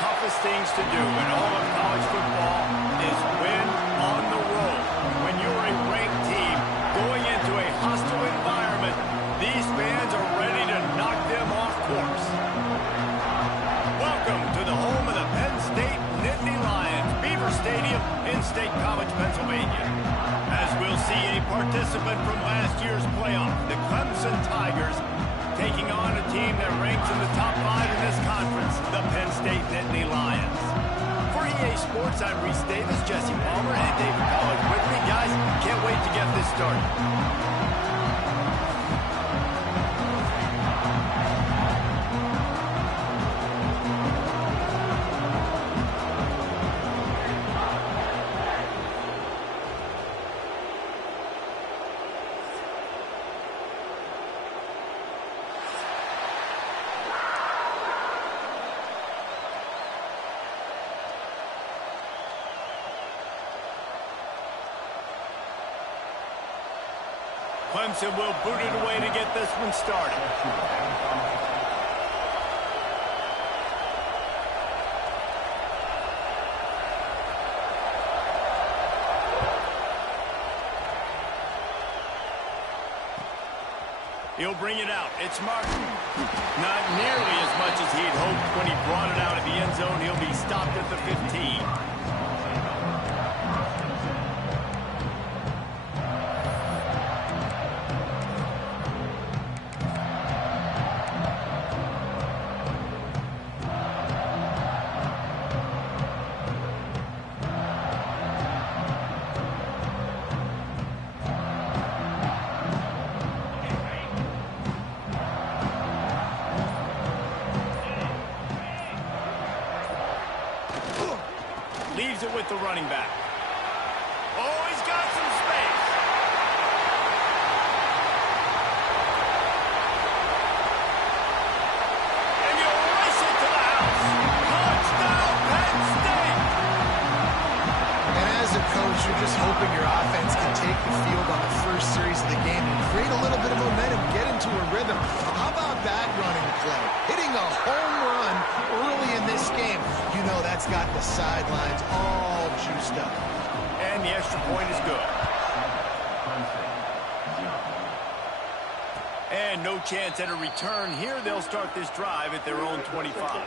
toughest things to do in all of college football is win on the road. When you're a ranked team going into a hostile environment, these fans are ready to knock them off course. Welcome to the home of the Penn State Nittany Lions, Beaver Stadium in State College, Pennsylvania. As we'll see a participant from last year's playoff, the Clemson Tigers, taking on a team that ranks in the top 5 in this conference, the Penn State Nittany Lions. For EA Sports, I'm Reese Davis, Jesse Palmer, and David Pollack with me. Guys, can't wait to get this started. Clemson will boot it away to get this one started. He'll bring it out. It's Martin. Not nearly as much as he'd hoped when he brought it out of the end zone. He'll be stopped at the 15. Leaves it with the running back. Oh, he's got some space. And you race it to the house. Touchdown, Penn State. And as a coach, you're just hoping your offense can take the field on the first series of the game and create a little bit of momentum, get into a rhythm. How about that running play? Hitting a home run early in this game. You know that's got the sidelines all juiced up. And the extra point is good. And no chance at a return here. They'll start this drive at their own 25.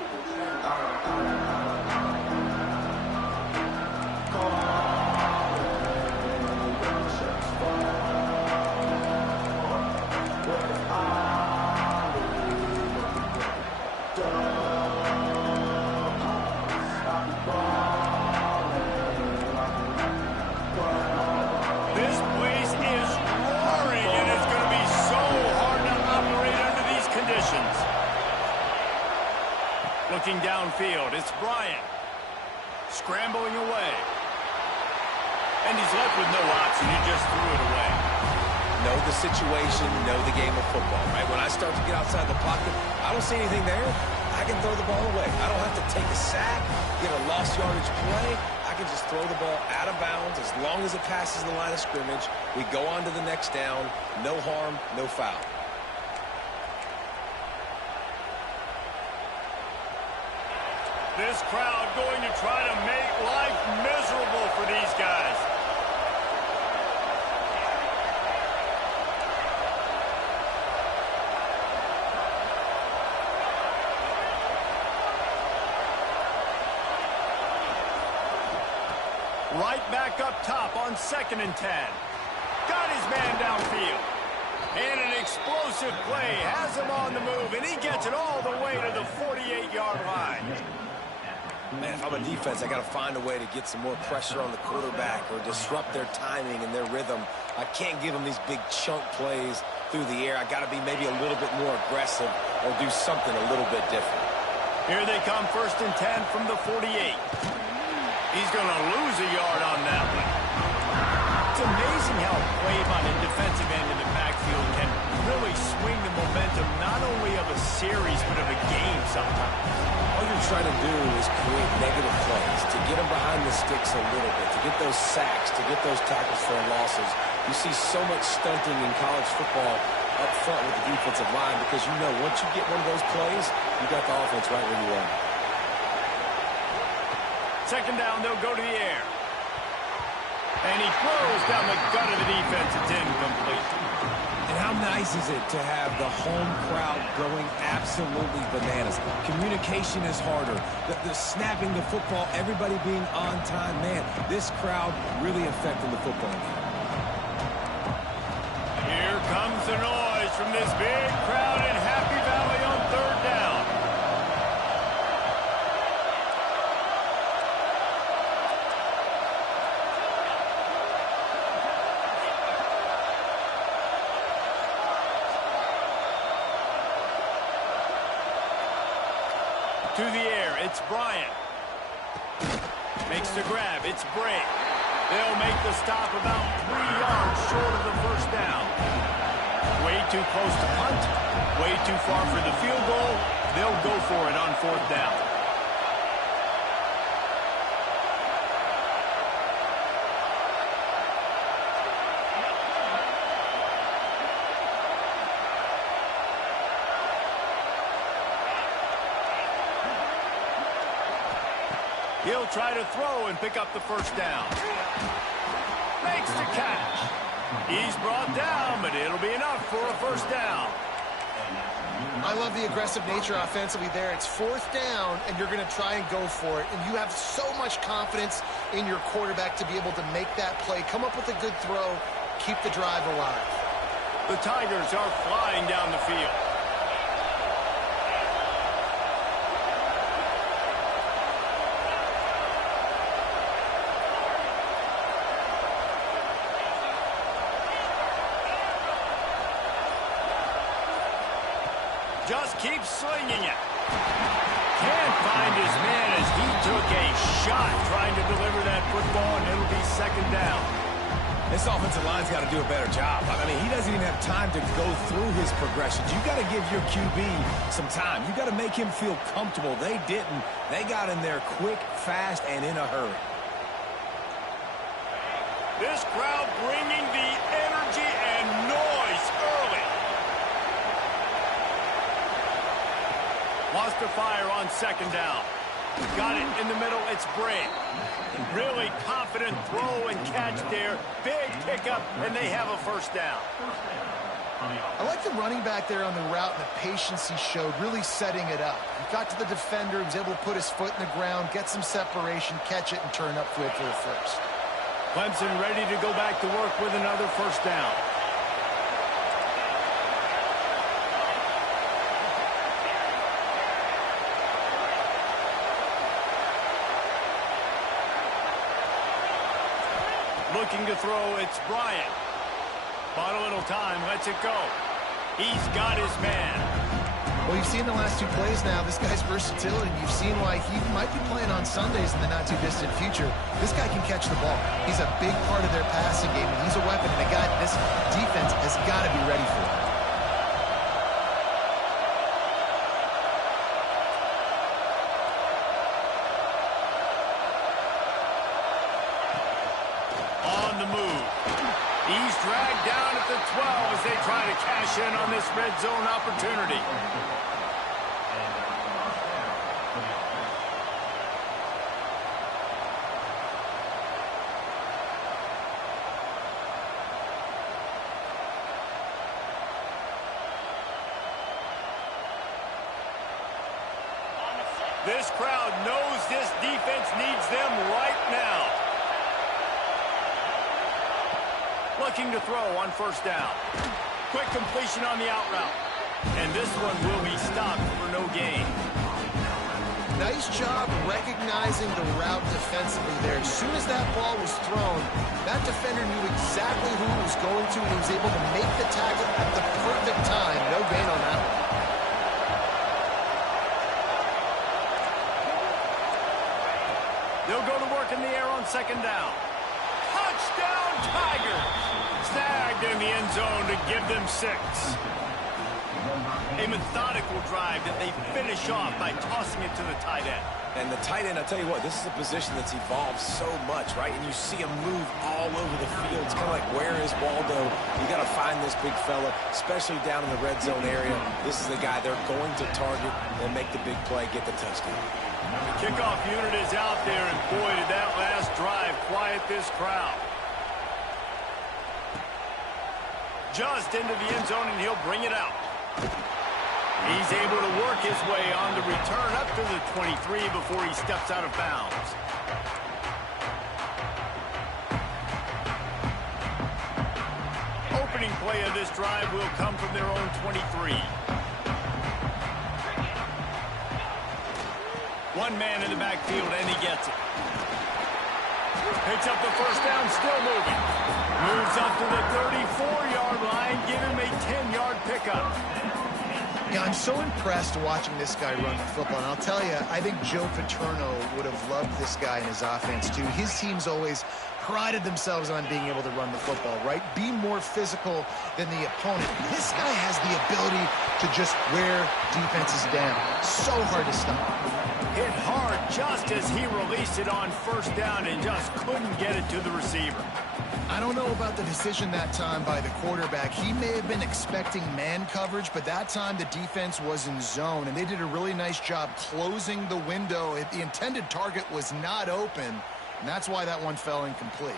Looking downfield, it's Bryant. Scrambling away. And he's left with no option. He just threw it away. Know the situation, know the game of football, right? When I start to get outside the pocket, I don't see anything there. I can throw the ball away. I don't have to take a sack, get a lost yardage play. I can just throw the ball out of bounds as long as it passes the line of scrimmage. We go on to the next down. No harm, no foul. This crowd going to try to make life miserable for these guys. Right back up top on 2nd and 10. Got his man downfield. And an explosive play has him on the move, and he gets it all the way to the 48-yard line. Man, if I'm a defense, I got to find a way to get some more pressure on the quarterback or disrupt their timing and their rhythm. I can't give them these big chunk plays through the air. I got to be maybe a little bit more aggressive or do something a little bit different. Here they come, 1st and 10 from the 48. He's going to lose a yard on that one. It's amazing how a play by the defensive end in the backfield can really swing the momentum not only of a series but of a game sometimes. All you're trying to do is create negative plays, to get them behind the sticks a little bit, to get those sacks, to get those tackles for losses. You see so much stunting in college football up front with the defensive line because you know once you get one of those plays, you got the offense right where you are. Second down, they'll go to the air. And he throws down the gut of the defense. It's incomplete. And how nice is it to have the home crowd going absolutely bananas? Communication is harder. The snapping the football, everybody being on time. Man, this crowd really affecting the football game. Here comes the noise from this big crowd in Happy Valley on third down. To the air, it's Bryant. Makes the grab, it's Bray. They'll make the stop about 3 yards short of the first down. Way too close to punt, way too far for the field goal. They'll go for it on fourth down. He'll try to throw and pick up the first down. Makes the catch. He's brought down, but it'll be enough for a first down. I love the aggressive nature offensively there. It's fourth down, and you're going to try and go for it. And you have so much confidence in your quarterback to be able to make that play, come up with a good throw, keep the drive alive. The Tigers are flying down the field. Just keeps slinging it. Can't find his man as he took a shot trying to deliver that football, and it'll be second down. This offensive line's got to do a better job. I mean, he doesn't even have time to go through his progressions. You got to give your QB some time. You got to make him feel comfortable. They didn't. They got in there quick, fast, and in a hurry. This crowd bringing the energy and noise early. Lost to fire on second down. Got it in the middle. It's Bray. Really confident throw and catch there. Big pickup, and they have a first down. I like the running back there on the route and the patience he showed, really setting it up. He got to the defender, he was able to put his foot in the ground, get some separation, catch it, and turn upfield for the first. Clemson ready to go back to work with another first down. Looking to throw, it's Bryant. Bought a little time, lets it go. He's got his man. Well, you've seen the last two plays now, this guy's versatility. You've seen why he might be playing on Sundays in the not-too-distant future. This guy can catch the ball. He's a big part of their passing game, and he's a weapon, and a guy this defense has got to be ready for. On the move. He's dragged down at the 12 as they try to cash in on this red zone opportunity. This crowd knows this defense needs them right now. Looking to throw on first down. Quick completion on the out route. And this one will be stopped for no gain. Nice job recognizing the route defensively there. As soon as that ball was thrown, that defender knew exactly who he was going to, and he was able to make the tackle at the perfect time. No gain on that one. They'll go to work in the air on second down. Touchdown, Tigers! Snagged in the end zone to give them 6. A methodical drive that they finish off by tossing it to the tight end. And the tight end, I tell you what, this is a position that's evolved so much, right? And you see him move all over the field. It's kind of like, where is Waldo? You got to find this big fella, especially down in the red zone area. This is the guy they're going to target and make the big play, get the touchdown. The kickoff unit is out there, and boy, did that last drive quiet this crowd. Just into the end zone, and he'll bring it out. He's able to work his way on the return up to the 23 before he steps out of bounds. Opening play of this drive will come from their own 23. One man in the backfield, and he gets it. Picks up the first down, still moving. Moves up to the 34-yard line, give him a 10-yard pickup. Yeah, I'm so impressed watching this guy run the football. And I'll tell you, I think Joe Paterno would have loved this guy in his offense, too. His teams always prided themselves on being able to run the football, right? Be more physical than the opponent. This guy has the ability to just wear defenses down. So hard to stop. Hit hard just as he released it on first down and just couldn't get it to the receiver. I don't know about the decision that time by the quarterback. He may have been expecting man coverage, but that time the defense was in zone, and they did a really nice job closing the window. The intended target was not open, and that's why that one fell incomplete.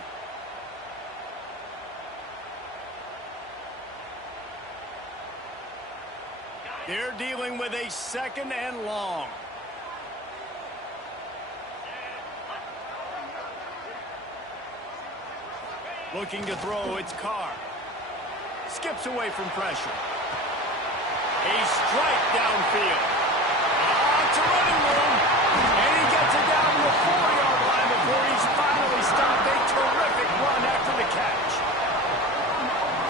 They're dealing with a second and long. Looking to throw, it's Carr. Skips away from pressure. A strike downfield. It's a running room. And he gets it down to the 4-yard line before he's finally stopped. A terrific run after the catch.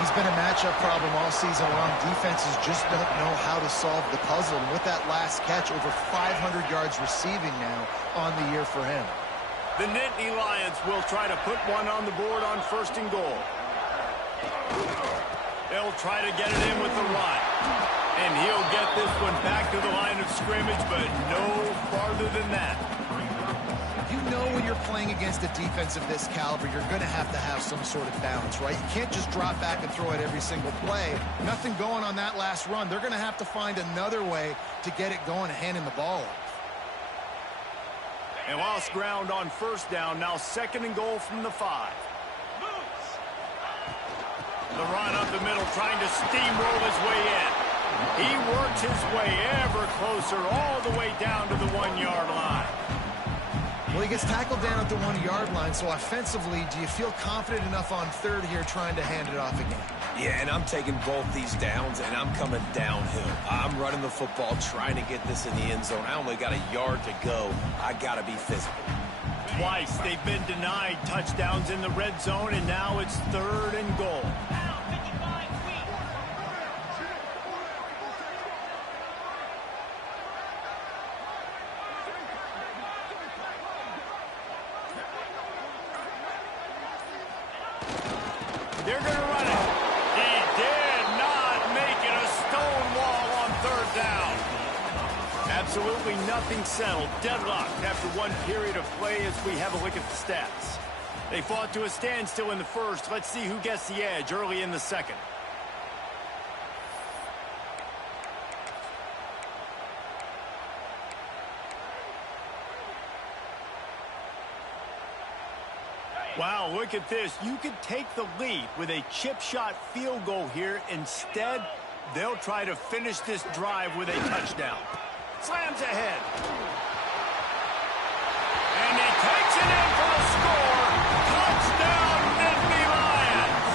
He's been a matchup problem all season long. Defenses just don't know how to solve the puzzle. And with that last catch, over 500 yards receiving now on the year for him. The Nittany Lions will try to put one on the board on first and goal. They'll try to get it in with the run. And he'll get this one back to the line of scrimmage, but no farther than that. You know when you're playing against a defense of this caliber, you're going to have some sort of balance, right? You can't just drop back and throw it every single play. Nothing going on that last run. They're going to have to find another way to get it going and hand him the ball off. And lost ground on first down. Now second and goal from the 5. The run up the middle, trying to steamroll his way in. He works his way ever closer all the way down to the 1-yard line. Well, he gets tackled down at the 1-yard line, so offensively, do you feel confident enough on third here trying to hand it off again? Yeah, and I'm taking both these downs, and I'm coming downhill. I'm running the football, trying to get this in the end zone. I only got a yard to go. I got to be physical. Twice they've been denied touchdowns in the red zone, and now it's third and goal. They're going to run it. He did not make it a stone wall on third down. Absolutely nothing settled. Deadlocked after one period of play as we have a look at the stats. They fought to a standstill in the first. Let's see who gets the edge early in the second. Wow, look at this. You could take the lead with a chip shot field goal here. Instead, they'll try to finish this drive with a touchdown. Slams ahead. And he takes it in for the score. Touchdown, Nittany Lions.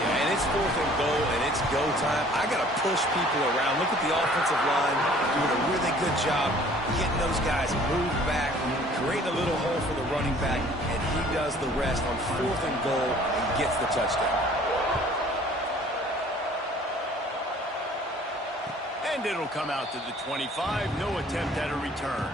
Yeah, and it's fourth and goal, and it's go time. I got to push people around. Look at the offensive line doing a really good job getting those guys moved back, creating a little hole for the running back, and he does the rest on fourth and goal and gets the touchdown. And it'll come out to the 25. No attempt at a return.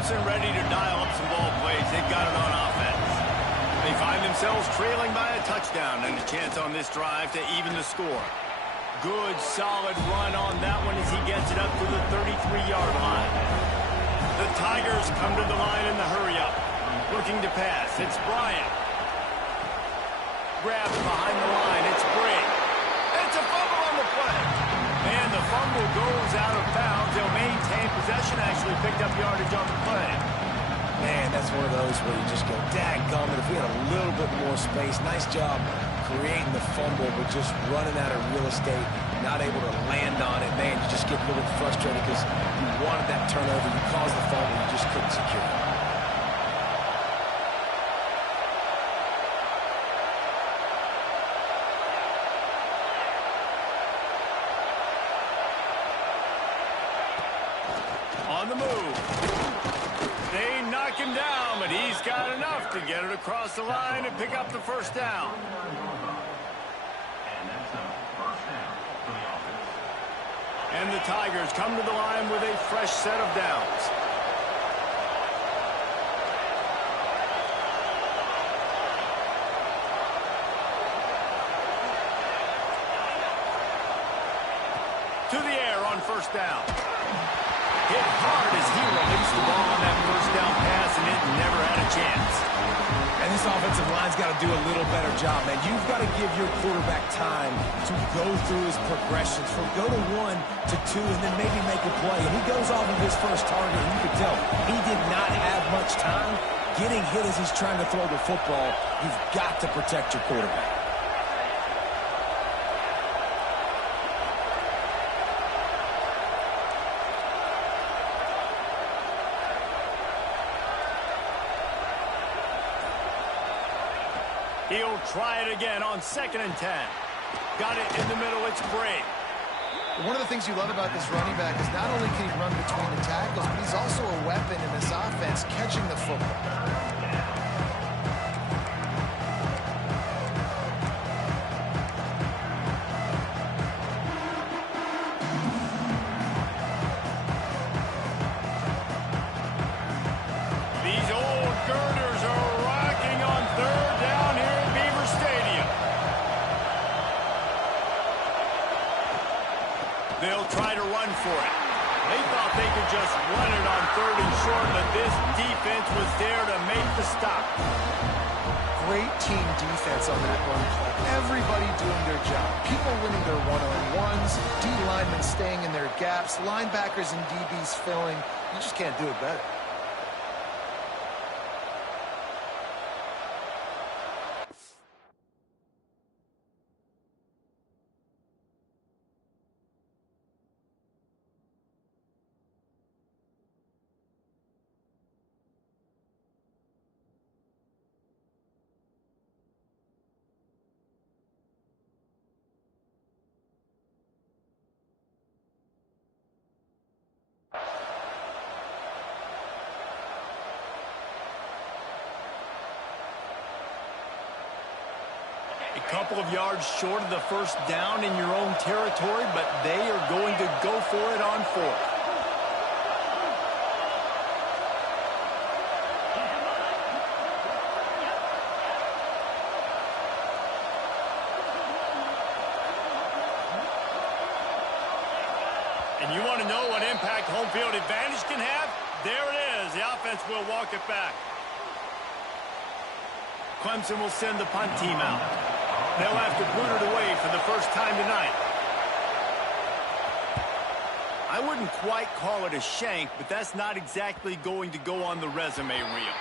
Clemson ready to dial up some ball plays. They've got it on offense. They find themselves trailing by a touchdown and a chance on this drive to even the score. Good, solid run on that one as he gets it up to the 33-yard line. The Tigers come to the line in the hurry-up. Looking to pass. It's Bryant. Grabs behind the line. It's Bih. It's a fumble on the play. And the fumble goes out of bounds. They'll maintain possession. Actually picked up yardage on the play. Man, that's one of those where you just go, dadgummit, if we had a little bit more space. Nice job creating the fumble, but just running out of real estate, not able to land on it. Man, you just get a little bit frustrated because you wanted that turnover. You caused the fumble. You just couldn't secure it. On the move. They knock him down, but he's got enough to get it across the line and pick up the first down. And the Tigers come to the line with a fresh set of downs. To the air on first down. Hit hard as he released the ball on that first down pass, and it never had a chance. And this offensive line's got to do a little better job, man. You've got to give your quarterback time to go through his progressions from go to 1 to 2 and then maybe make a play. And he goes off of his first target, and you can tell he did not have much time getting hit as he's trying to throw the football. You've got to protect your quarterback. He'll try it again on 2nd and 10. Got it in the middle. It's Bih. One of the things you love about this running back is not only can he run between the tackles, but he's also a weapon in this offense catching the football. They'll try to run for it. They thought they could just run it on 3rd and short, but this defense was there to make the stop. Great team defense on that run play. Everybody doing their job. People winning their one-on-ones, D linemen staying in their gaps, linebackers and DBs filling. You just can't do it better. A couple of yards short of the first down in your own territory, but they are going to go for it on 4th. And you want to know what impact home field advantage can have? There it is. The offense will walk it back. Clemson will send the punt team out. They'll have to boot it away for the first time tonight. I wouldn't quite call it a shank, but that's not exactly going to go on the resume reel.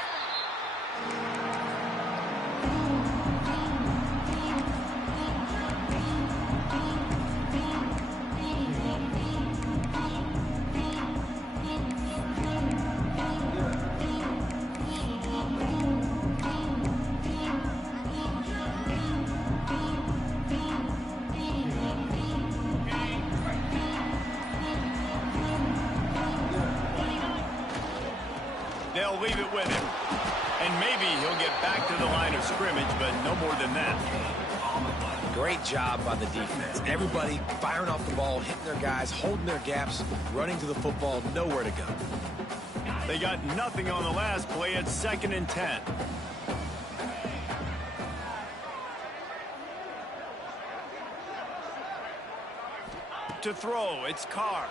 They'll leave it with him. And maybe he'll get back to the line of scrimmage, but no more than that. Great job by the defense. Everybody firing off the ball, hitting their guys, holding their gaps, running to the football, nowhere to go. They got nothing on the last play at 2nd and 10. To throw, it's Carr.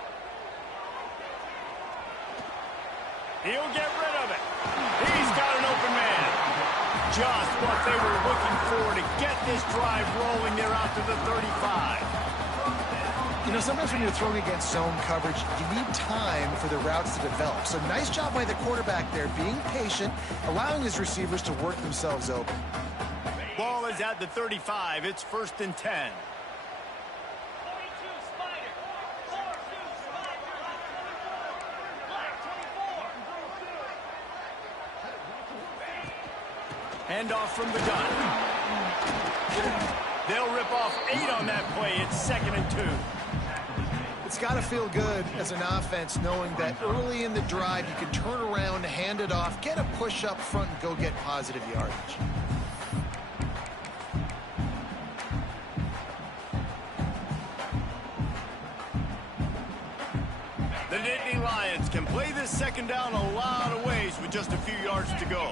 He'll get rid of it. He's got an open man. Just what they were looking for to get this drive rolling. They're out to the 35. You know, sometimes when you're throwing against zone coverage, you need time for the routes to develop. So nice job by the quarterback there, being patient, allowing his receivers to work themselves open. Ball is at the 35. It's 1st and 10. Handoff from the gun. They'll rip off 8 on that play. It's 2nd and 2. It's got to feel good as an offense knowing that early in the drive you can turn around, hand it off, get a push up front, and go get positive yardage. The Nittany Lions can play this 2nd down a lot of ways with just a few yards to go.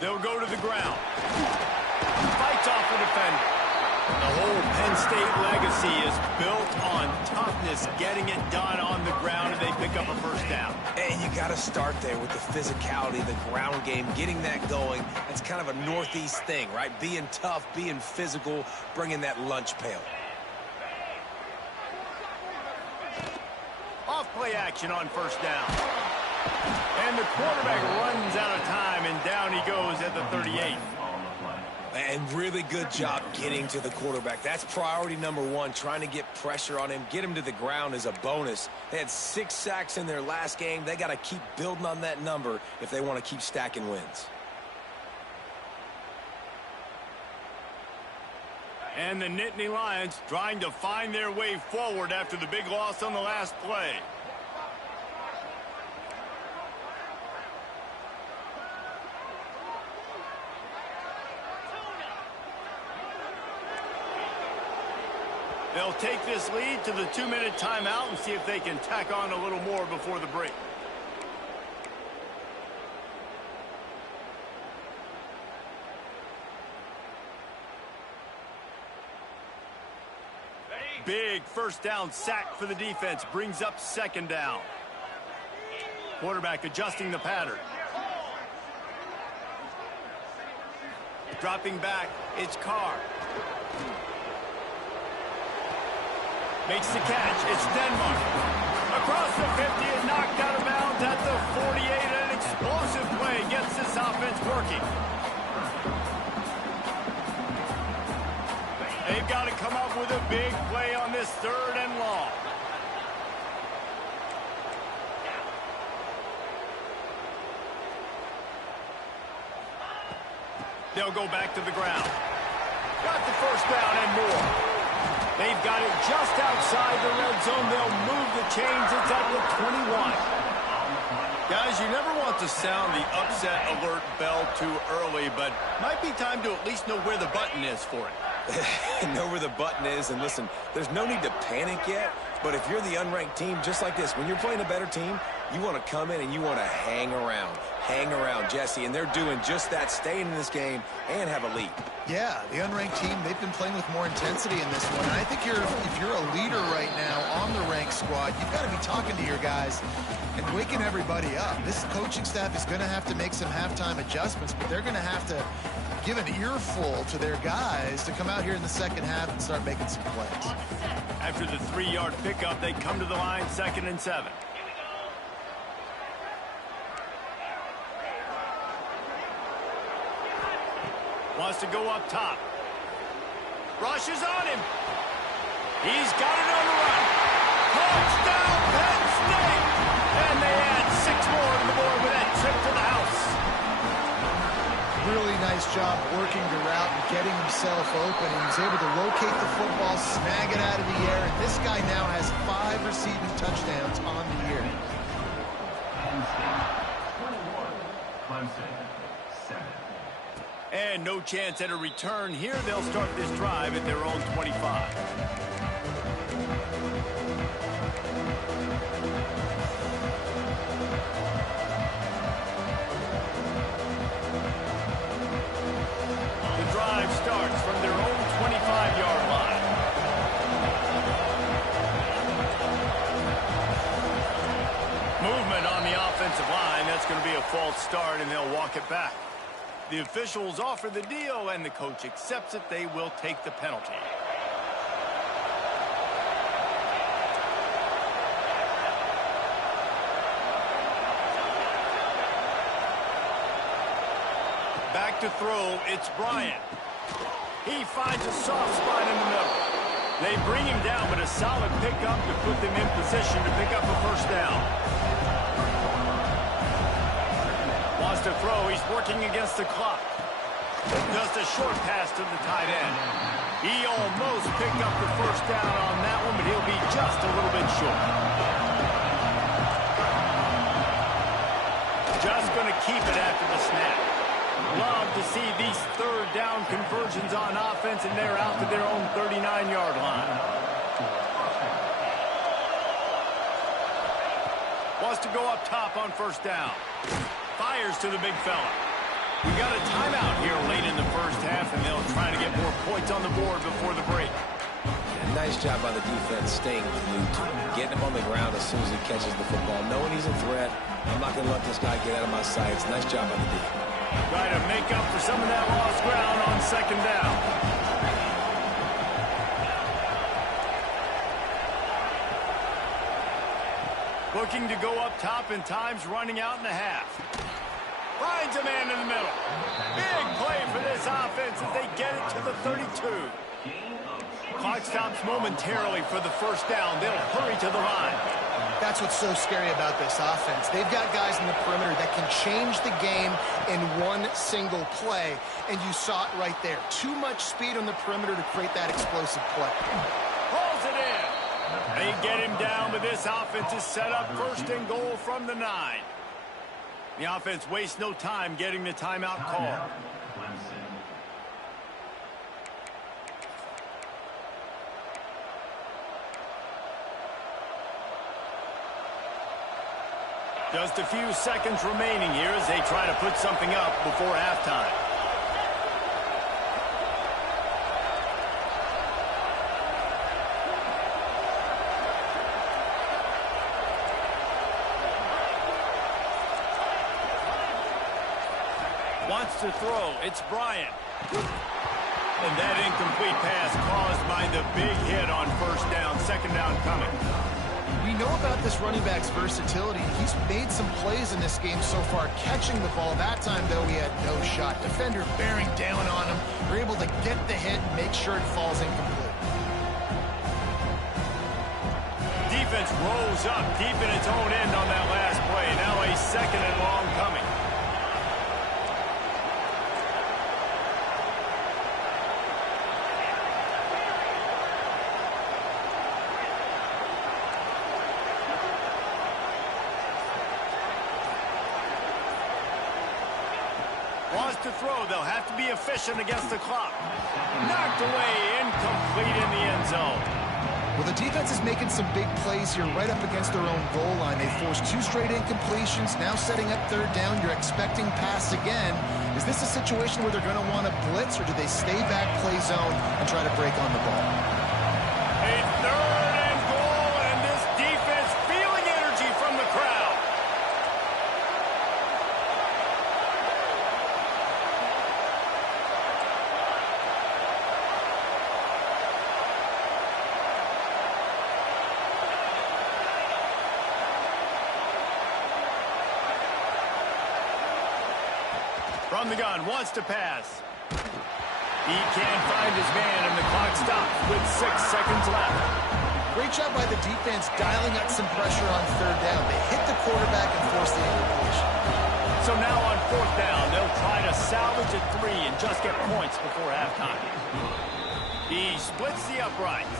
They'll go to the ground. Fights off the defender. The whole Penn State legacy is built on toughness, getting it done on the ground, and they pick up a 1st down. And you got to start there with the physicality, the ground game, getting that going. That's kind of a Northeast thing, right? Being tough, being physical, bringing that lunch pail. Off play action on 1st down. And the quarterback runs out of time, and down he goes at the 38. And really good job getting to the quarterback. That's priority number 1, trying to get pressure on him. Get him to the ground is a bonus. They had 6 sacks in their last game. They got to keep building on that number if they want to keep stacking wins. And the Nittany Lions trying to find their way forward after the big loss on the last play. They'll take this lead to the 2-minute timeout and see if they can tack on a little more before the break. Big 1st down sack for the defense. Brings up 2nd down. Quarterback adjusting the pattern. Dropping back, it's Carr. Makes the catch. It's Denmark. Across the 50 and knocked out of bounds at the 48. An explosive play gets this offense working. They've got to come up with a big play on this 3rd and long. They'll go back to the ground. Got the 1st down and more. They've got it just outside the red zone. They'll move the chains. It's at the 21. Guys, you never want to sound the upset alert bell too early, but might be time to at least know where the button is for it. Know where the button is, and listen, there's no need to panic yet, but if you're the unranked team, just like this, when you're playing a better team, you want to come in and you want to hang around. Hang around, Jesse, and they're doing just that, staying in this game and have a lead. Yeah, the unranked team, they've been playing with more intensity in this one. And I think if you're a leader right now on the ranked squad, you've got to be talking to your guys and waking everybody up. This coaching staff is going to have to make some halftime adjustments, but they're going to have to give an earful to their guys to come out here in the 2nd half and start making some plays. After the 3-yard pickup, they come to the line 2nd and 7. Wants to go up top. Rushes on him. He's got it on the run. Touchdown, Penn State! And they add 6 more on the board with that trip to the house. Really nice job working the route and getting himself open. He was able to locate the football, snag it out of the air, and this guy now has 5 receiving touchdowns on the year. Clemson, 7. And no chance at a return here. They'll start this drive at their own 25. offensive line. That's going to be a false start, and they'll walk it back. The officials offer the deal, and the coach accepts it. They will take the penalty. Back to throw, it's Bryant. He finds a soft spot in the middle. They bring him down, but a solid pickup to put them in position to pick up a first down. Wants to throw, he's working against the clock. Just a short pass to the tight end. He almost picked up the first down on that one, but he'll be just a little bit short. Just going to keep it after the snap. Love to see these third down conversions on offense, and they're out to their own 39-yard line. Wants to go up top on first down. Fires to the big fella. We got a timeout here late in the first half, and they'll try to get more points on the board before the break. Yeah, nice job by the defense staying glued to him, getting him on the ground as soon as he catches the football, knowing he's a threat. I'm not going to let this guy get out of my sights. Nice job by the defense. Try to make up for some of that lost ground on second down. Looking to go up top, and time's running out in the half. Finds a man in the middle. Big play for this offense as they get it to the 32. Clock stops momentarily for the first down. They'll hurry to the line. That's what's so scary about this offense. They've got guys in the perimeter that can change the game in one single play, and you saw it right there. Too much speed on the perimeter to create that explosive play. Pulls it in. They get him down, but this offense is set up first and goal from the 9. The offense wastes no time getting the timeout call. Just a few seconds remaining here as they try to put something up before halftime. Wants to throw. It's Bryant. And that incomplete pass caused by the big hit on first down. Second down coming. We know about this running back's versatility. He's made some plays in this game so far, catching the ball. That time, though, he had no shot. Defender bearing down on him. We're able to get the hit and make sure it falls incomplete. Defense rolls up deep in its own end on that last play. Now a second and long coming. Wants to throw. They'll have to be efficient against the clock. Knocked away, incomplete in the end zone. Well, the defense is making some big plays here right up against their own goal line. They forced 2 straight incompletions. Now setting up third down. You're expecting pass again. Is this a situation where they're going to want to blitz, or do they stay back, play zone, and try to break on the ball? A third and goal, and this defense feeling energy from the crowd. From the gun, wants to pass. He can't find his man, and the clock stops with 6 seconds left. Great job by the defense dialing up some pressure on third down. They hit the quarterback and force the incompletion. So now on fourth down, they'll try to salvage a 3 and just get points before halftime. He splits the uprights.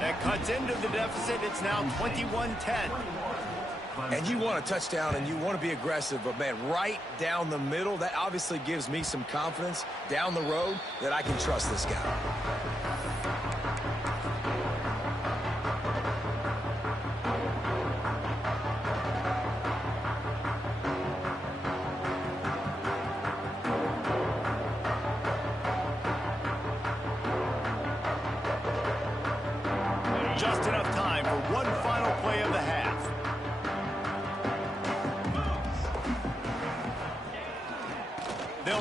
That cuts into the deficit. It's now 21-10. And you want a touchdown and you want to be aggressive, but, man, right down the middle, that obviously gives me some confidence down the road that I can trust this guy. Just enough time for one final play of the half.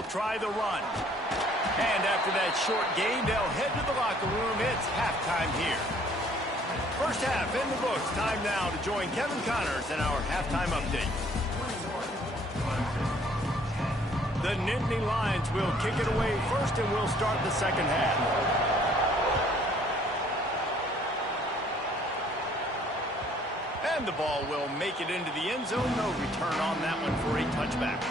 they'll try the run. And after that short gain, they'll head to the locker room. It's halftime here. First half in the books. Time now to join Kevin Connors in our halftime update. The Nittany Lions will kick it away first, and we'll start the second half. And the ball will make it into the end zone. No return on that one for a touchback.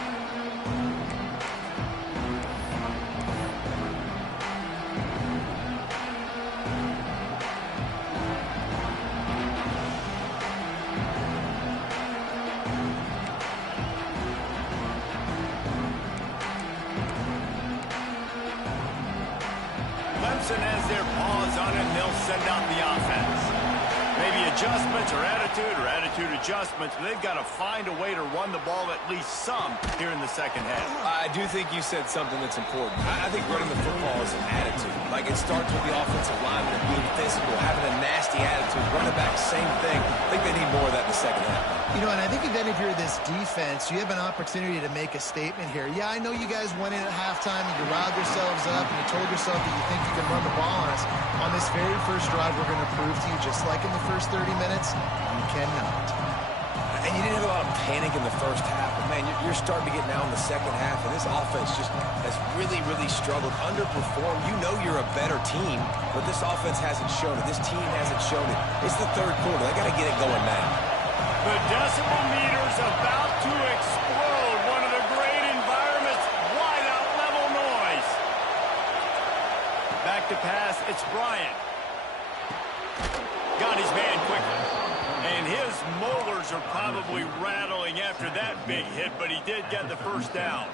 Clemson has their paws on it, and they'll send out the offense. Maybe adjustments or attitude adjustments, but they've got to find a way to run the ball at least some here in the second half. I do think you said something that's important. I think running the football is an attitude. Like, it starts with the offensive lineman being physical, having a nasty attitude. Running back, same thing. I think they need more of that in the second half. You know, and I think again, if you're this defense, you have an opportunity to make a statement here. Yeah, I know you guys went in at halftime and you riled yourselves up and you told yourself that you think you can run the ball on us. On this very first drive, we're going to prove to you, just like in the first 30 minutes, you cannot. And you didn't have a lot of panic in the first half, but man, you're starting to get now in the second half, and this offense just has really, really struggled, underperformed. You know you're a better team, but this offense hasn't shown it. This team hasn't shown it. It's the third quarter. They got to get it going now. The decibel meter's about to explode. One of the great environments, wide out level noise. Back to pass, it's Bryant. Got his man quickly. And his molars are probably rattling after that big hit, but he did get the first down.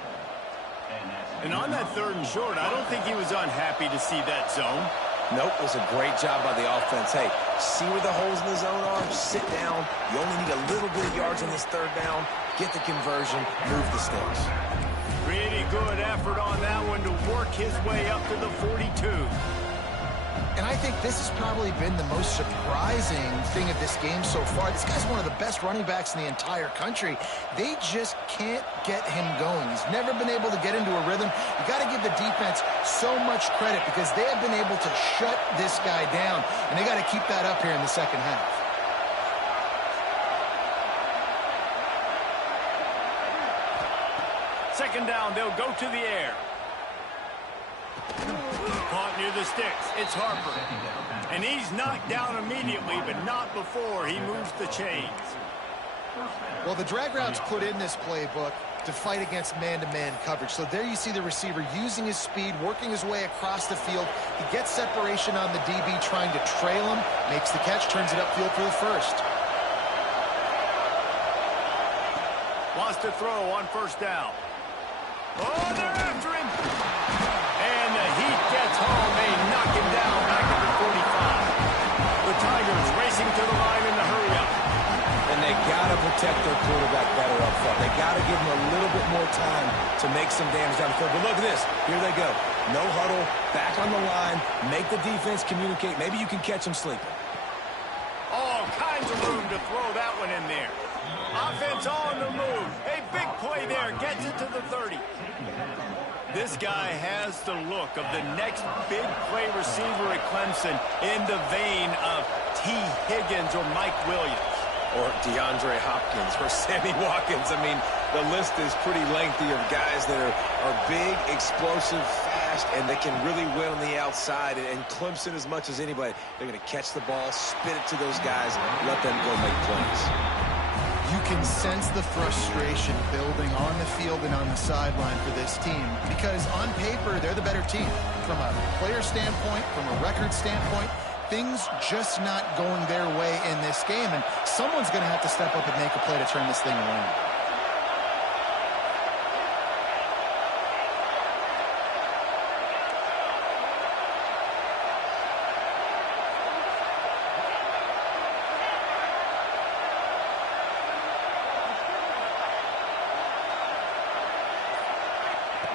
And on that third and short, I don't think he was unhappy to see that zone. Nope, it was a great job by the offense. Hey, see where the holes in the zone are? Sit down. You only need a little bit of yards on this third down. Get the conversion. Move the sticks. Pretty good effort on that one to work his way up to the 42. And I think this has probably been the most surprising thing of this game so far. This guy's one of the best running backs in the entire country. They just can't get him going. He's never been able to get into a rhythm. You got to give the defense so much credit because they have been able to shut this guy down, and they got to keep that up here in the second half. Second down, they'll go to the air. Caught near the sticks. It's Harper. And he's knocked down immediately, but not before he moves the chains. Well, the drag route's put in this playbook to fight against man-to-man coverage. So there you see the receiver using his speed, working his way across the field. He gets separation on the DB, trying to trail him, makes the catch, turns it upfield for the first. Wants to throw on first down. Oh, they're after him. And the heat gets home. They knock him down back at the 45. The Tigers racing to the line in the hurry-up. And they got to protect their quarterback better up front. They got to give him a little bit more time to make some damage down the field. But look at this. Here they go. No huddle. Back on the line. Make the defense communicate. Maybe you can catch them sleeping. All kinds of room to throw that one in there. Offense on the move. A big play there. Gets it to the 30. This guy has the look of the next big play receiver at Clemson in the vein of T. Higgins or Mike Williams. Or DeAndre Hopkins or Sammy Watkins. I mean, the list is pretty lengthy of guys that are big, explosive, fast, and they can really win on the outside. And Clemson, as much as anybody, they're going to catch the ball, spit it to those guys, let them go make plays. You can sense the frustration building on the field and on the sideline for this team because on paper, they're the better team. From a player standpoint, from a record standpoint, things just not going their way in this game, and someone's going to have to step up and make a play to turn this thing around.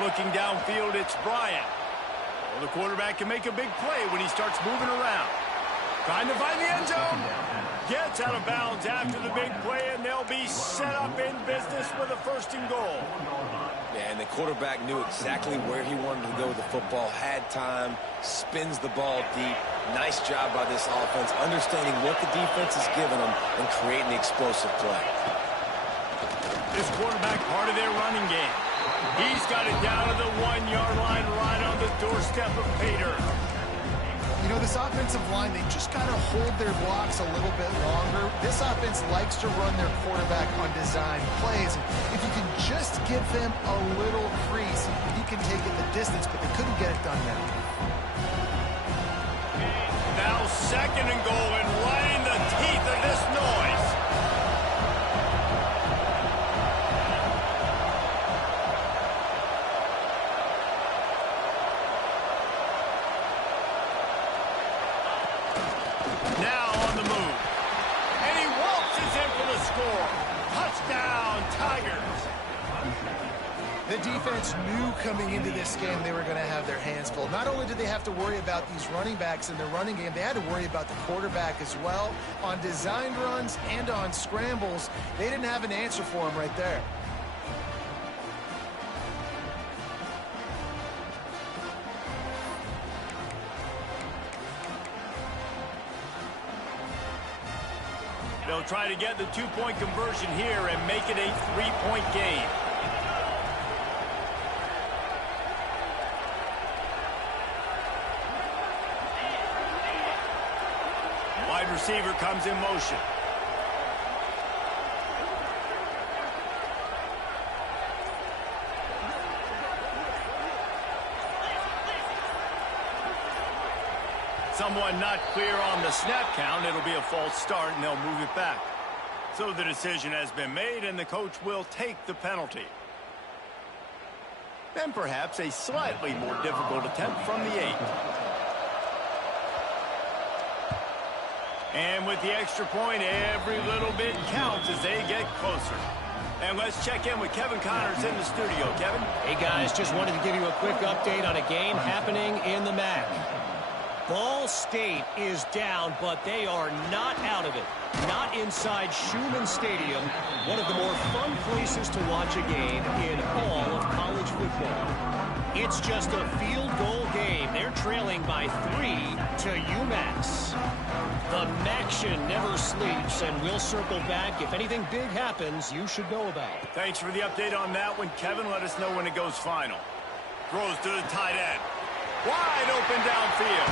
Looking downfield, it's Bryant. Well, the quarterback can make a big play when he starts moving around. Trying to find the end zone. Gets out of bounds after the big play, and they'll be set up in business with a 1st and goal. Yeah, and the quarterback knew exactly where he wanted to go with the football, had time, spins the ball deep. Nice job by this offense, understanding what the defense is giving them and creating the explosive play. This quarterback part of their running game. He's got it down to the 1-yard line right on the doorstep of Pater. You know, this offensive line, they just got to hold their blocks a little bit longer. This offense likes to run their quarterback on design plays. If you can just give them a little crease, he can take it the distance, but they couldn't get it done now. Now 2nd and goal, and right in the teeth of this noise. Now on the move. And he waltzes in for the score. Touchdown, Tigers. The defense knew coming into this game they were going to have their hands full. Not only did they have to worry about these running backs in their running game, they had to worry about the quarterback as well. On designed runs and on scrambles, they didn't have an answer for him right there. They'll try to get the 2-point conversion here and make it a 3-point game. Wide receiver comes in motion. Someone not clear on the snap count. It'll be a false start, and they'll move it back. So the decision has been made, and the coach will take the penalty. Then perhaps a slightly more difficult attempt from the 8. And with the extra point, every little bit counts as they get closer. And let's check in with Kevin Connors in the studio. Kevin? Hey, guys, just wanted to give you a quick update on a game happening in the MAC. Ball State is down, but they are not out of it. Not inside Schumann Stadium, one of the more fun places to watch a game in all of college football. It's just a field goal game. They're trailing by 3 to UMass. The Maction never sleeps, and we'll circle back. If anything big happens, you should know about it. Thanks for the update on that one, Kevin. Let us know when it goes final. Throws to the tight end. Wide open downfield.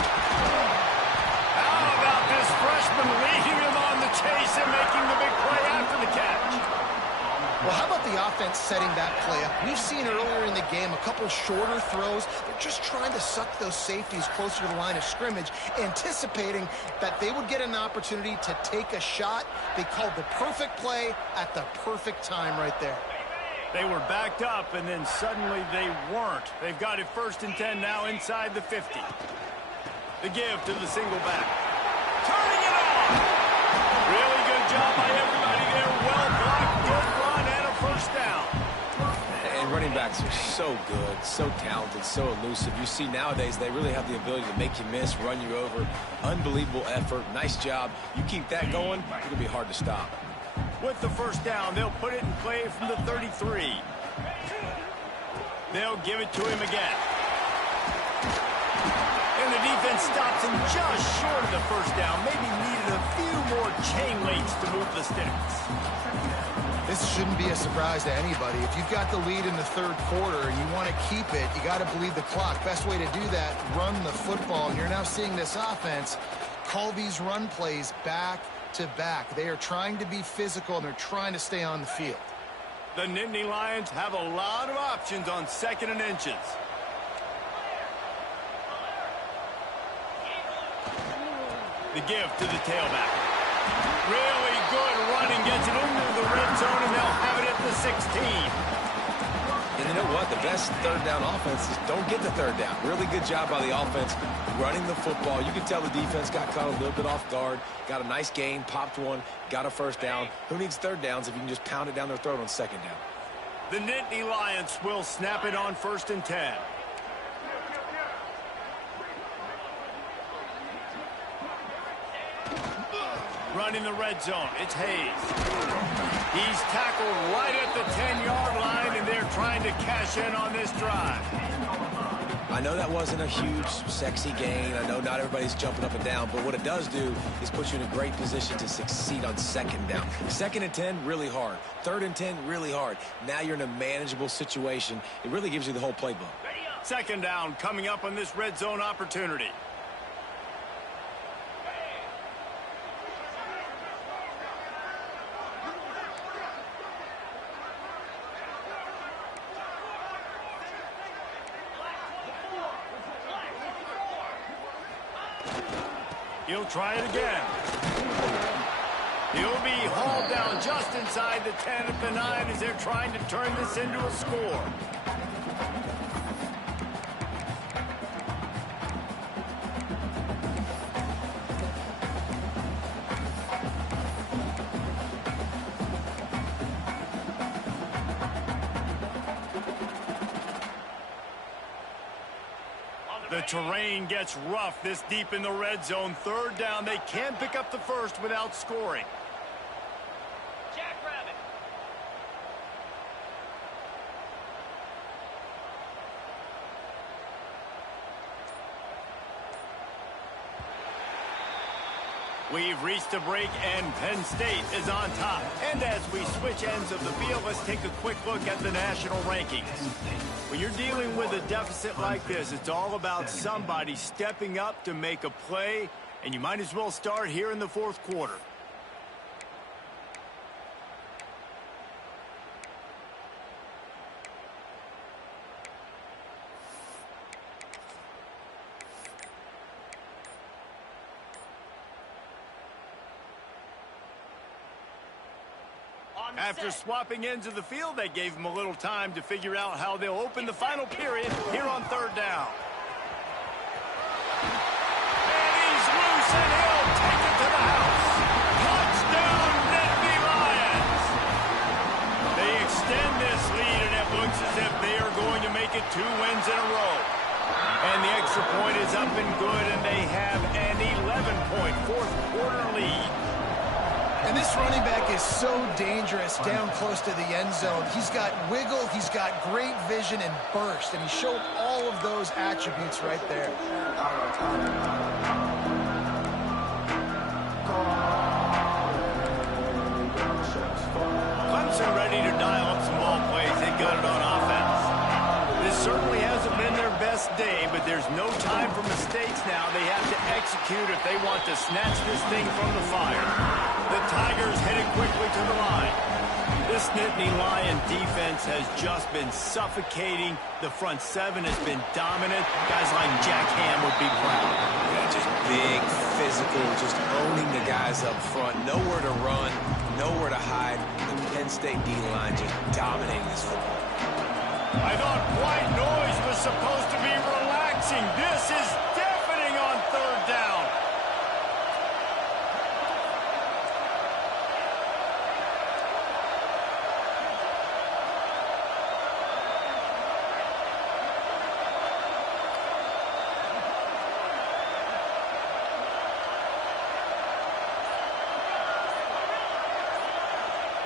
How about this freshman leading him on the chase and making the big play after the catch? Well, how about the offense setting that play up? We've seen earlier in the game a couple shorter throws. They're just trying to suck those safeties closer to the line of scrimmage, anticipating that they would get an opportunity to take a shot. They called the perfect play at the perfect time right there. They were backed up, and then suddenly they weren't. They've got it 1st and 10 now inside the 50. The give to the single back. Turning it on! Really good job by everybody there. Well blocked, good run, and a 1st down. And running backs are so good, so talented, so elusive. You see nowadays they really have the ability to make you miss, run you over. Unbelievable effort. Nice job. You keep that going, it'll be hard to stop. With the 1st down, they'll put it in play from the 33. They'll give it to him again. And the defense stops him just short of the 1st down. Maybe needed a few more chain links to move the sticks. This shouldn't be a surprise to anybody. If you've got the lead in the 3rd quarter and you want to keep it, you got to bleed the clock. Best way to do that, run the football. And you're now seeing this offense call these run plays back to back. They are trying to be physical, and they're trying to stay on the field. The Nittany Lions have a lot of options on 2nd and inches. The give to the tailback. Really good running, gets it into the red zone, and they'll have it at the 16. And you know what? The best 3rd down offenses don't get the 3rd down. Really good job by the offense running the football. You can tell the defense got caught a little bit off guard. Got a nice gain, popped one, got a 1st down. Who needs 3rd downs if you can just pound it down their throat on 2nd down? The Nittany Lions will snap it on 1st and 10. Running the red zone, it's Hayes. He's tackled right at the 10-yard line, and they're trying to cash in on this drive. I know that wasn't a huge, sexy gain. I know not everybody's jumping up and down, but what it does do is put you in a great position to succeed on second down. 2nd and 10, really hard. 3rd and 10, really hard. Now you're in a manageable situation. It really gives you the whole playbook. 2nd down coming up on this red zone opportunity. He'll try it again. He'll be hauled down just inside the 10 at the 9 as they're trying to turn this into a score. The terrain gets rough this deep in the red zone. 3rd down. They can't pick up the first without scoring. Jackrabbit. We've reached a break, and Penn State is on top. And as we switch ends of the field, let's take a quick look at the national rankings. When you're dealing with a deficit like this, it's all about somebody stepping up to make a play, and you might as well start here in the 4th quarter. After swapping ends of the field, they gave him a little time to figure out how they'll open the final period here on 3rd down. And he's loose, and he'll take it to the house. Touchdown, Nittany Lions! They extend this lead, and it looks as if they are going to make it 2 wins in a row. And the extra point is up and good, and they have an 11-point 4th quarter lead. And this running back is so dangerous down close to the end zone. He's got wiggle, he's got great vision and burst, and he showed all of those attributes right there. Clemson ready to dial up some ball plays. They got it on offense. This certainly hasn't been their best day, but there's no time for mistakes now. They have to execute if they want to snatch this thing from the fire. The Tigers headed quickly to the line. This Nittany Lion defense has just been suffocating. The front 7 has been dominant. Guys like Jack Ham would be proud. Yeah, just big, physical, just owning the guys up front. Nowhere to run, nowhere to hide. The Penn State D-line just dominating this football. I thought white noise was supposed to be relaxing. This is deafening on 3rd down.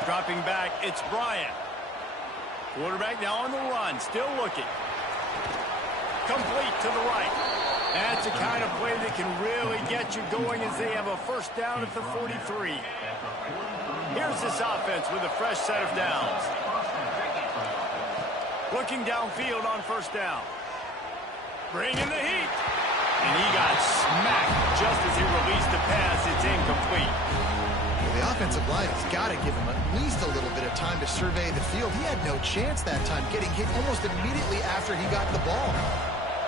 Dropping back, it's Bryant. Quarterback now on the run, still looking. Complete to the right. That's the kind of play that can really get you going as they have a 1st down at the 43. Here's this offense with a fresh set of downs. Looking downfield on 1st down. Bringing the heat. And he got smacked just as he released the pass. It's incomplete. The offensive line has got to give him at least a little bit of time to survey the field. He had no chance that time, getting hit almost immediately after he got the ball.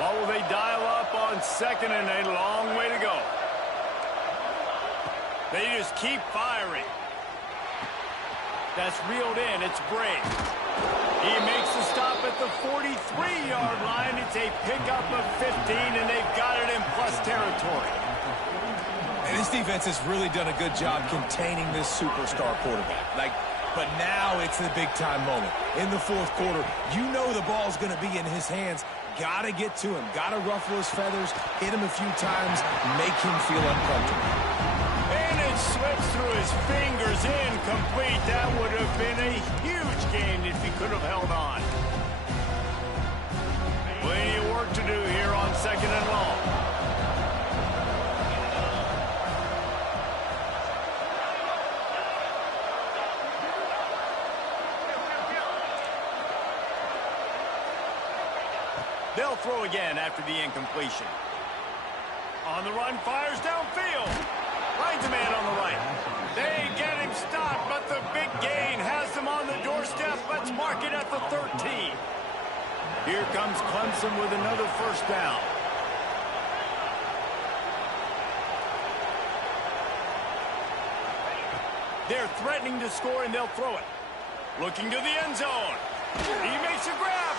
Well, will they dial up on 2nd and a long way to go? They just keep firing. That's reeled in. It's Bray. He makes the stop at the 43-yard line. It's a pickup of 15, and they've got it in plus territory. And this defense has really done a good job containing this superstar quarterback. But now it's the big-time moment. In the 4th quarter, you know the ball's going to be in his hands. Got to get to him. Got to ruffle his feathers, hit him a few times, make him feel uncomfortable. And it slips his fingers, incomplete. That would have been a huge gain if he could have held on. Plenty of work to do here on 2nd and long. They'll throw again after the incompletion. On the run, fires downfield. Finds a man on the right. They get him stopped, but the big gain has them on the doorstep. Let's mark it at the 13. Here comes Clemson with another first down. They're threatening to score, and they'll throw it. Looking to the end zone. He makes a grab.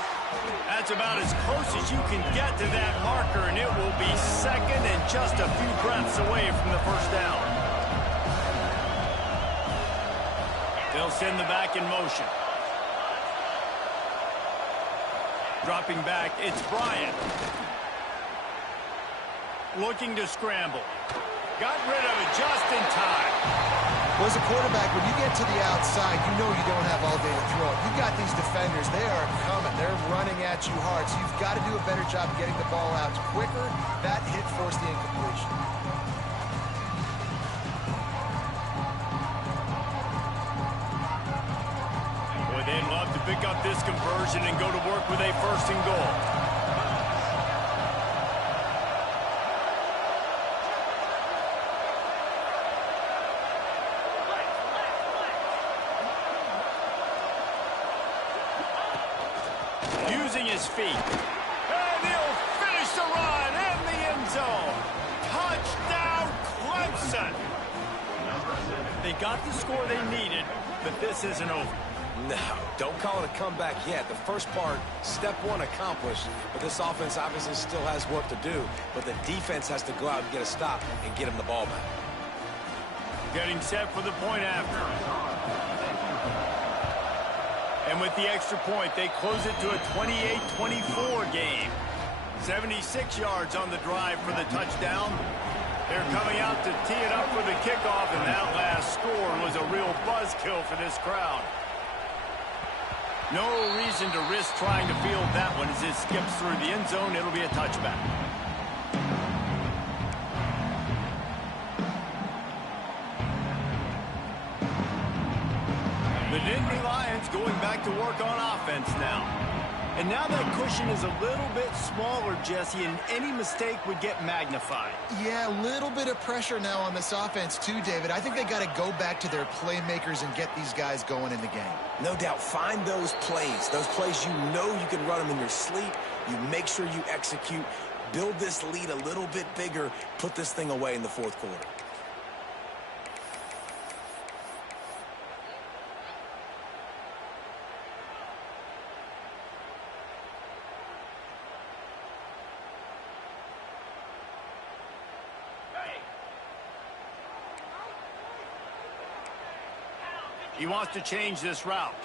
That's about as close as you can get to that marker, and it will be second and just a few breaths away from the first down. They'll send the back in motion. Dropping back, it's Bryant. Looking to scramble. Got rid of it just in time. Well, as a quarterback, when you get to the outside, you know you don't have all day to throw it. You've got these defenders. They are coming. They're running at you hard. So you've got to do a better job getting the ball out quicker. That hit forced the incompletion. Boy, they'd love to pick up this conversion and go to work with a 1st and goal. Using his feet. And he'll finish the run in the end zone. Touchdown, Clemson. They got the score they needed, but this isn't over. No, don't call it a comeback yet. The first part, step 1 accomplished, but this offense obviously still has work to do, but the defense has to go out and get a stop and get him the ball back. Getting set for the point after. And with the extra point, they close it to a 28-24 game. 76 yards on the drive for the touchdown. They're coming out to tee it up for the kickoff, and that last score was a real buzzkill for this crowd. No reason to risk trying to field that one as it skips through the end zone. It'll be a touchback. The Nittany Lions going back to work on offense now. And now that cushion is a little bit smaller, Jesse, and any mistake would get magnified. Yeah, a little bit of pressure now on this offense too, David. I think they got to go back to their playmakers and get these guys going in the game. No doubt, find those plays you know you can run them in your sleep. You make sure you execute, build this lead a little bit bigger, put this thing away in the 4th quarter. He wants to change this route.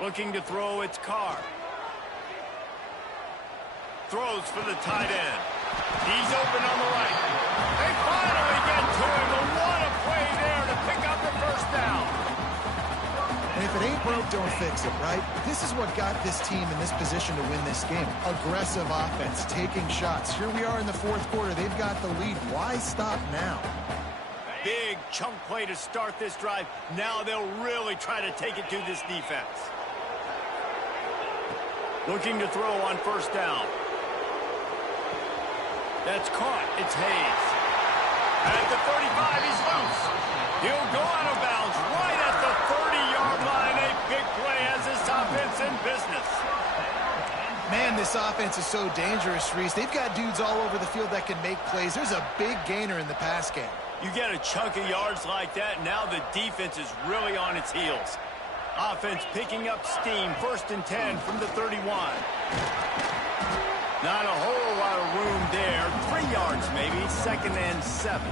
Looking to throw, it's Carr. Throws for the tight end. He's open on the right. They finally get to him, but what a play there to pick up the first down. And if it ain't broke, don't fix it, right? This is what got this team in this position to win this game. Aggressive offense, taking shots. Here we are in the 4th quarter. They've got the lead. Why stop now? Big chunk play to start this drive. Now they'll really try to take it to this defense. Looking to throw on first down. That's caught. It's Hayes. At the 35, he's loose. He'll go out of bounds right at the 30-yard line. A big play as this offense in business. Man, this offense is so dangerous, Reese. They've got dudes all over the field that can make plays. There's a big gainer in the pass game. You get a chunk of yards like that, now the defense is really on its heels. Offense picking up steam, 1st and 10 from the 31. Not a whole lot of room there. 3 yards maybe, 2nd and 7.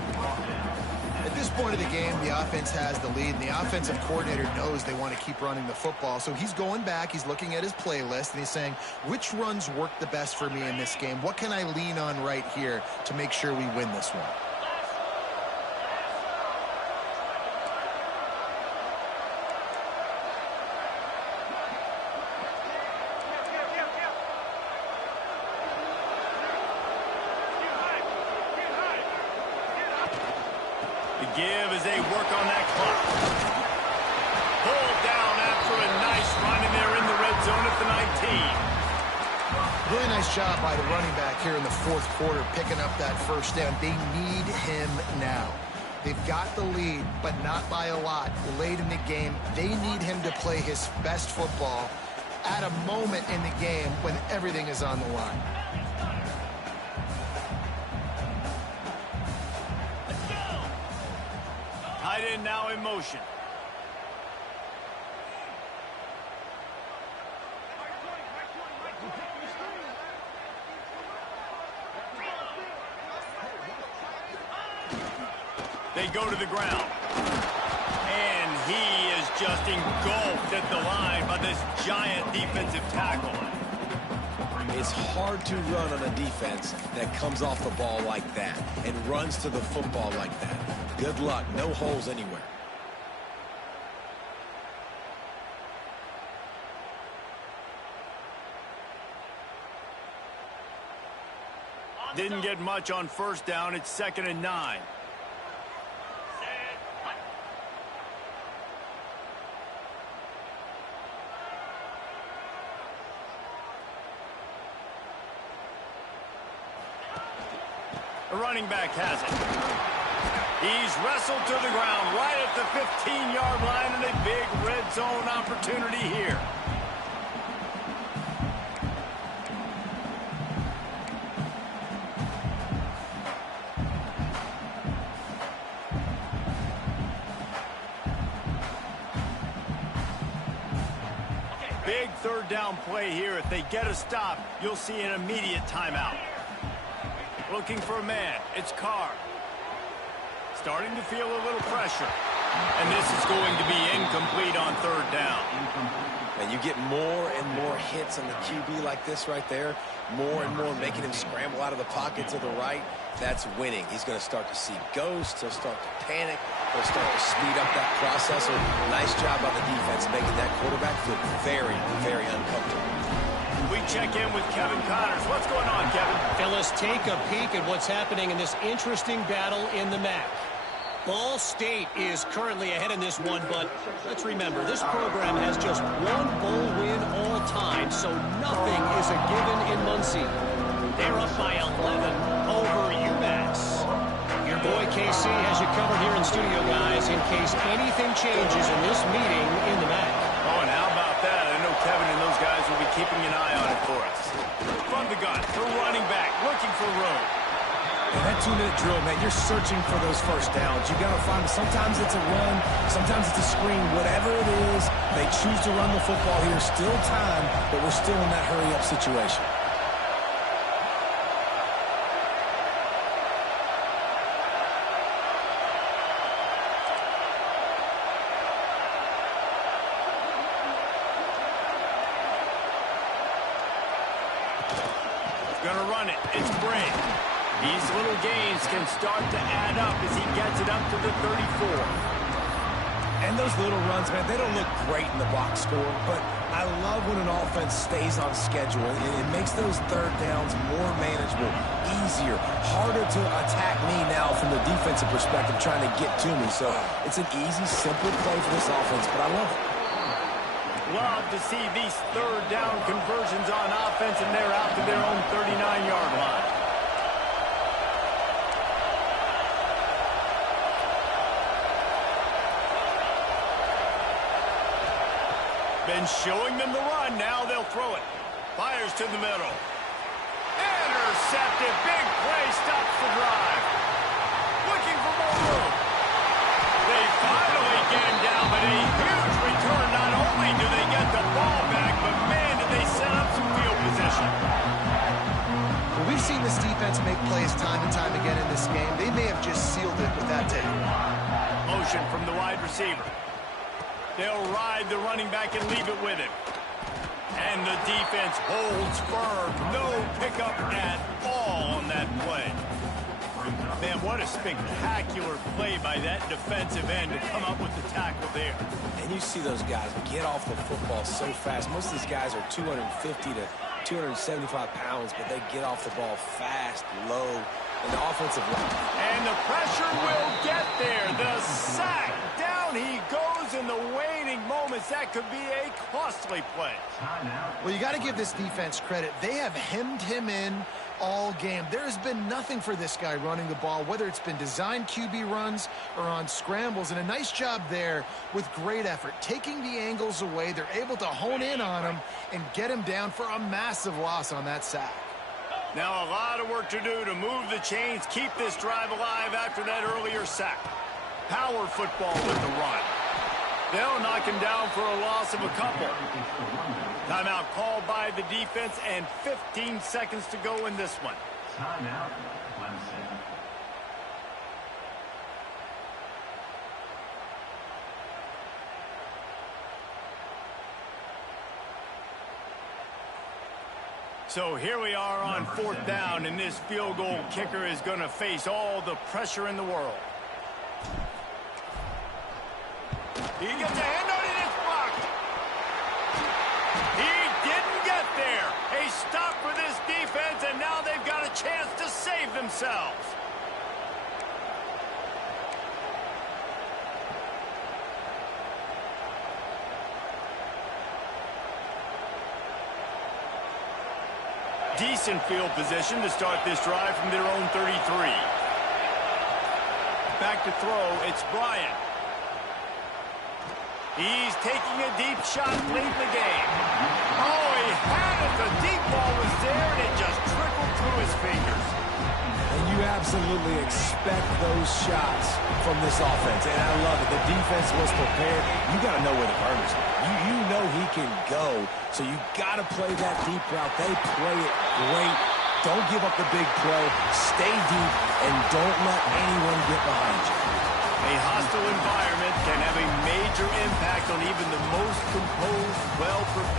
At this point of the game, the offense has the lead, and the offensive coordinator knows they want to keep running the football. So he's going back, he's looking at his playlist, and he's saying, which runs work the best for me in this game? What can I lean on right here to make sure we win this one? The give as they work on that clock. Pulled down after a nice run, and they're in the red zone at the 19. Really nice job by the running back here in the fourth quarter, picking up that first down. They need him now. They've got the lead, but not by a lot. Late in the game, they need him to play his best football at a moment in the game when everything is on the line. Tight end now in motion. They go to the ground. And he is just engulfed at the line by this giant defensive tackle. It's hard to run on a defense that comes off the ball like that and runs to the football like that. Good luck. No holes anywhere. Didn't get much on first down. It's 2nd and 9. The running back has it. He's wrestled to the ground right at the 15-yard line, and a big red zone opportunity here. Big third down play here. If they get a stop, you'll see an immediate timeout. Looking for a man. It's Carr. Starting to feel a little pressure. And this is going to be incomplete on third down. And you get more and more hits on the QB like this right there. More and more making him scramble out of the pocket to the right. That's winning. He's going to start to see ghosts. He'll start to panic. He'll start to speed up that process. So nice job by the defense making that quarterback feel very, very uncomfortable. We check in with Kevin Connors. What's going on, Kevin? Fellas, take a peek at what's happening in this interesting battle in the MAC. Ball State is currently ahead in this one, but let's remember, this program has just one bowl win all time, so nothing is a given in Muncie. They're up by 11 over UMass. Your boy KC has you covered here in studio, guys, in case anything changes in this meeting in the MAC. Oh, and how about that? I know Kevin and those guys will be keeping an eye on it for us. From the gun, for running back, looking for room. And that 2-minute drill, man, you're searching for those first downs. You got to find them. Sometimes it's a run, sometimes it's a screen, whatever it is. They choose to run the football here. Still time, but we're still in that hurry-up situation. Gonna run it. It's Bray. These little gains can start to add up as he gets it up to the 34. And those little runs, man, they don't look great in the box score, but I love when an offense stays on schedule. It makes those third downs more manageable, easier, harder to attack me now from the defensive perspective trying to get to me. So it's an easy, simple play for this offense, but I love it. Love to see these third down conversions on offense, and they're out to their own 39-yard line. Been showing them the run. Now they'll throw it. Fires to the middle. Intercepted. Big play. Stops the drive. Looking for more room. They finally get him down, but a huge return. Not only do they get the ball back, but man, did they set up some field position. Well, we've seen this defense make plays time and time again in this game. They may have just sealed it with that tackle. Motion from the wide receiver. They'll ride the running back and leave it with him. And the defense holds firm. No pickup at all on that play. Man, what a spectacular play by that defensive end to come up with the tackle there. And you see those guys get off the football so fast. Most of these guys are 250 to 275 pounds, but they get off the ball fast, low, and the offensive line. And the pressure will get there. defense, that could be a costly play. Well, you got to give this defense credit. They have hemmed him in all game. There has been nothing for this guy running the ball, whether it's been designed QB runs or on scrambles, and a nice job there with great effort. Taking the angles away, they're able to hone in on him and get him down for a massive loss on that sack. Now a lot of work to do to move the chains, keep this drive alive after that earlier sack. Power football with the run. They'll knock him down for a loss of a couple. Timeout called by the defense and 15 seconds to go in this one. Timeout, Clemson. So here we are on 4th down, and this field goal kicker is going to face all the pressure in the world. He gets a hand on it, it's blocked. He didn't get there. A stop for this defense, and now they've got a chance to save themselves. Decent field position to start this drive from their own 33. Back to throw, it's Bryant. He's taking a deep shot late in the game. Oh, he had it. The deep ball was there, and it just trickled through his fingers. And you absolutely expect those shots from this offense, and I love it. The defense was prepared. You got to know where the burner's at. You know he can go, so you got to play that deep route. They play it great. Don't give up the big play. Stay deep, and don't let anyone get behind you. A hostile environment can have a major impact on even the most composed, well-prepared